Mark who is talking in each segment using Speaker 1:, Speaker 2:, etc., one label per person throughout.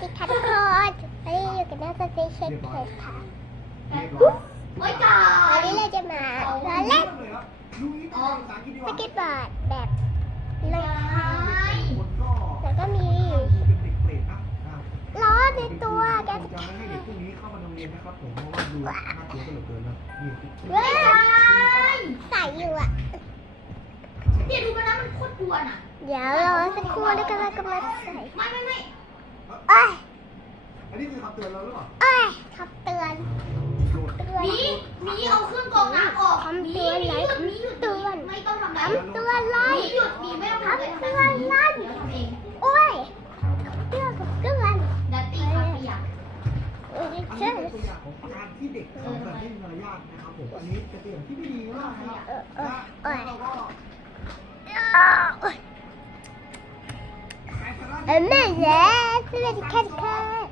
Speaker 1: ดีค่ะทุกคนวันนี้อยู่กับน้องสเตชันเคสค่ะ
Speaker 2: เรียบร้อย
Speaker 3: โอ้ยจ่า
Speaker 1: วันนี้เราจะมาล้อเล่น
Speaker 2: เลยครับลุยต่อภาษาอังกฤษดีก
Speaker 1: ส
Speaker 2: ว่า
Speaker 1: เก็ตบอร์ดแบบรองเท้า
Speaker 2: คนก็
Speaker 1: แล้วก็มี
Speaker 2: เป็นเด็กเปรตนะอ่า
Speaker 1: ล้อในตัวแก
Speaker 2: ผมจะไม่ให้เด็กพวกนี้เข้ามาโรงเรียนนะครับผมเพราะว่าดูน่ากลัวกันเหลือเกินนะนี่
Speaker 1: เว้ยใส่อยู่อะ
Speaker 3: เนี่ยดูกันนะมันโคตรกวนอะ
Speaker 1: เดี๋ยวรอสักครู่แล้วก็เราก็มาใส่
Speaker 3: ไม่ไม่ไม่
Speaker 1: เอ้ย
Speaker 2: อันนี้คือคำเตือนเราหรือเปล่า
Speaker 1: เอ้ยขับเตือน
Speaker 2: โหลด
Speaker 1: เตือน
Speaker 3: หมีหมีเอาเครื่องกรองน้ำออก
Speaker 1: ทำ
Speaker 3: หมี
Speaker 1: เตือน
Speaker 3: หมี
Speaker 1: ไหน
Speaker 3: หยุดหมีหยุด
Speaker 1: เตือน
Speaker 3: ไม่ต้องทำอะไร
Speaker 1: ทำเตือนเล
Speaker 3: ห
Speaker 1: ย
Speaker 3: มีหยุดหมีไม่ต้องทำอะไรทำ
Speaker 1: ทำเตื
Speaker 3: ได้
Speaker 1: อนลั่น
Speaker 3: เดี๋ยวทำเอง
Speaker 1: โอ้ยเตือนกับเตือน
Speaker 3: เดี๋ยวตีครับขยะ
Speaker 1: เอ้ย
Speaker 2: อันนี้
Speaker 1: เชื่อ
Speaker 2: เป็นตัวอย่างของการที่เด็กทำแบบไม่มีมารยาทนะครับผม อันนี้เป็นตัวอย่างที่ไม่ดีมากนะครับ
Speaker 1: เออเออ
Speaker 2: นะ
Speaker 1: เอ้ย
Speaker 2: แล้วเราก็
Speaker 1: เอ้ย
Speaker 2: ใช้สาระ
Speaker 1: เออแม่แย่สวัสดีค่ะทุกคน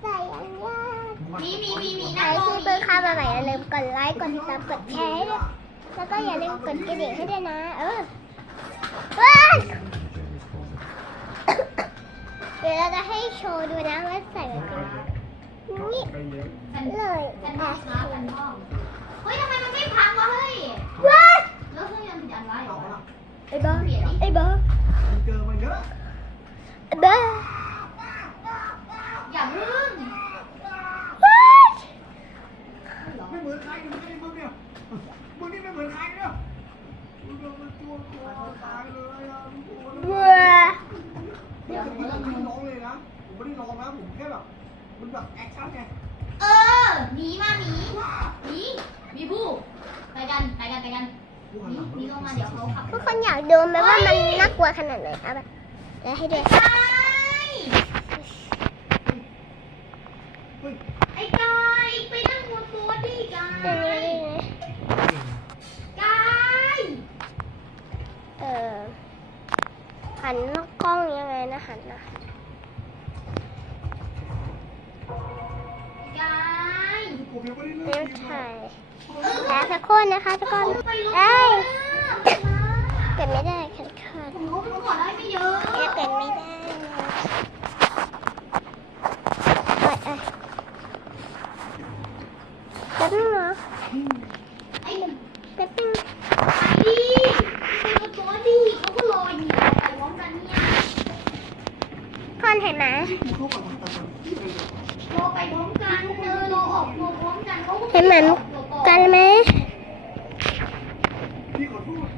Speaker 1: ใส่อันยาก
Speaker 3: มีมีมีมี
Speaker 1: ใครที่เพิ่งเข้ามาใหม่อย่าลืมกดไลค์ กดติดตาม กดแชร์ให้ด้วยแล้วก็อย่าลืมกดกระดิ่งให้ด้วยนะ เออเว้ยเดี๋ยวเราจะให้โชว์ดูนะว่าใส่แบบไหนนี่
Speaker 2: เล
Speaker 1: ยอะ บอร์อ
Speaker 2: ย่า
Speaker 3: พึ่ง
Speaker 1: ว้าย
Speaker 2: ไม่เหมือนใครเลยไม่มึงเนี่ยมึงนี่ไม่เหมือนใครเนี่ยมึงโดนมันตัวตัวตายเลยอะมึงตัวเลย
Speaker 1: ว้าย
Speaker 2: เดี๋ยวผมไม่ได้ร้องเลยนะ ผมไม่ได้ร้องนะ ผมแค่แบบ มันแบบแอคชั่นไง
Speaker 3: เออหมีมาหมีหมีหมีผู้ไปกันไปกันไปกันหมีหมีลงมาเดี๋ยวเขาขับ
Speaker 1: ทุกคนอยากดูไหมว่ามันน่ากลัวขนาดไหนเอาแบบเดี๋ยวให้ดู
Speaker 3: ไอ้
Speaker 1: หันนะ
Speaker 3: กาย
Speaker 2: ผมยังไม่ได้
Speaker 1: เริ่
Speaker 2: เล่
Speaker 1: ม
Speaker 2: น
Speaker 1: ถ่ายแล้วสักครู่นะคะทุกคน
Speaker 3: ไปลง
Speaker 1: เอ้ย
Speaker 3: มา
Speaker 1: เกิดไม่ได้ค่ะทุกคน
Speaker 3: ผมรู้มันขอได้ไม่เยอะ
Speaker 1: เอ๊ะเกิดไม่ได้นะเอ้ยเอ้ยแป๊บนึงเนาะ
Speaker 3: ไอ้
Speaker 1: แป๊บนึง
Speaker 3: ไปดิไปบนตัวดิเขาก็รออยู่ไปพร้อมกันเนี่ย
Speaker 1: เห็นไหม
Speaker 2: เข้ามาตอนที่ไป
Speaker 3: รอไปพร้อมกันเออรอออกตัวพร้อมกันเขาก็
Speaker 1: เห็นเหมือนกันไหม
Speaker 2: พี่ขอโทษ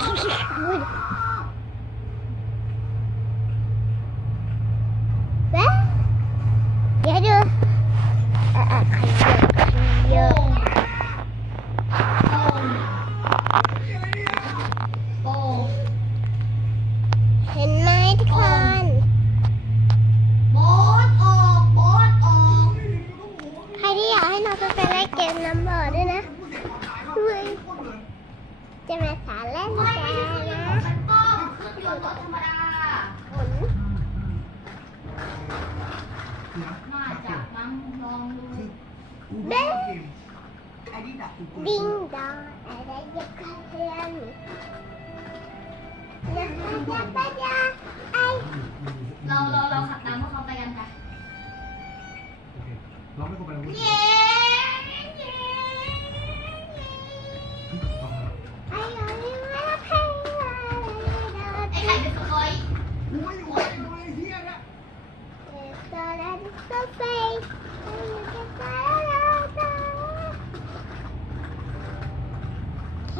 Speaker 2: 这是什 นต์
Speaker 3: รถธรรมดา
Speaker 1: หมุน
Speaker 3: น่าจะมั้งลองดู
Speaker 1: เด้ง
Speaker 2: ไอ้นี่ดักกู
Speaker 1: ดิ้งดองอะไรเด็กเพื่อนนะปะยาปะยาไอ
Speaker 3: เราเราเราขับตามพวกเขาไปกันค่ะ
Speaker 2: เราไม่ควรไปโรงเรียน
Speaker 3: เย้เย้
Speaker 1: เราต่อโอเค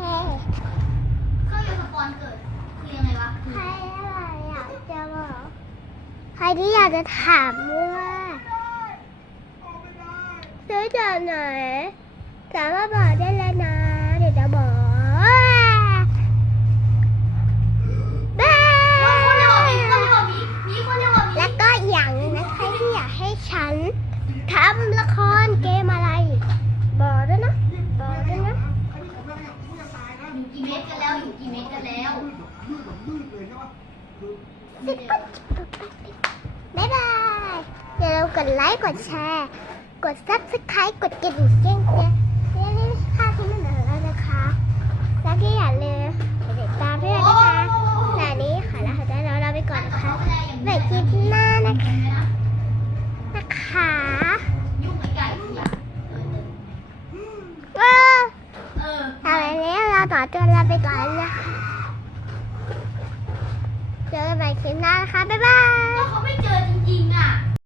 Speaker 3: เครื่องยนต์สปอนเกิดคือยังไงวะ
Speaker 1: ใครอะอยากจะบอกใครที่อยากจะถามว่าซื้อจากไหนสามารถบอกได้เลยนะ เดี๋ยวจะบอก ทำละ
Speaker 3: ครเกมอะไร บอกด้วย
Speaker 1: นะบอกด้
Speaker 3: วยนะกี่เมตรกันแล้วอยู่กี่เมตรกันแล้ว
Speaker 2: บ๊า
Speaker 1: ยบายอย่าลืมกดไลค์กดแชร์ กดซับสไครต์กดกระดิ่งแจ้งเตือนเรื่องภาพที่มันหลือแล้วนะคะ แล้วก็อย่าลืม ขอตัวลาไปก่อนนะคะเจอกันใหม่คลิปหน้านะคะ บ๊ายบาย
Speaker 3: ก็เขาไม่เจอจริงๆอะ